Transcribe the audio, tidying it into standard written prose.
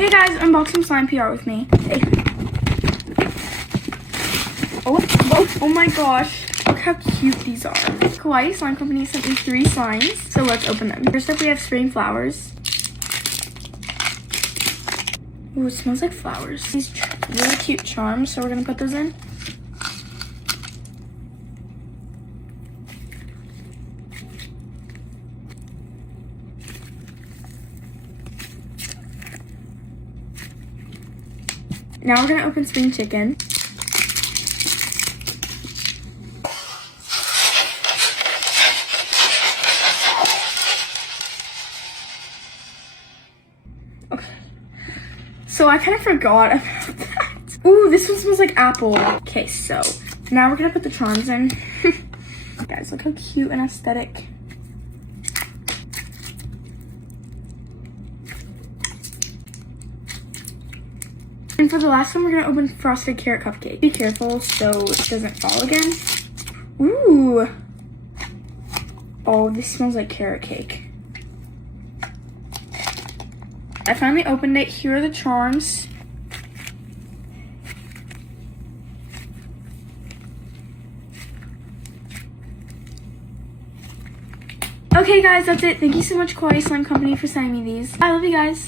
Hey guys, unboxing slime PR with me. Hey. Oh my gosh. Look how cute these are. Kawaii Slime Company sent me 3 slimes, so let's open them. First up, we have spring flowers. Ooh, it smells like flowers. These really cute charms, so we're gonna put those in. Now we're gonna open spring chicken. Okay. So I kind of forgot about that. Ooh, this one smells like apple. Okay, so now we're gonna put the charms in. Guys, look how cute and aesthetic. And for the last one, we're gonna open frosted carrot cupcake. Be careful so it doesn't fall again. Ooh. Oh, this smells like carrot cake. I finally opened it. Here are the charms. Okay guys, that's it. Thank you so much, Kawaii Slime Company, for sending me these. I love you guys.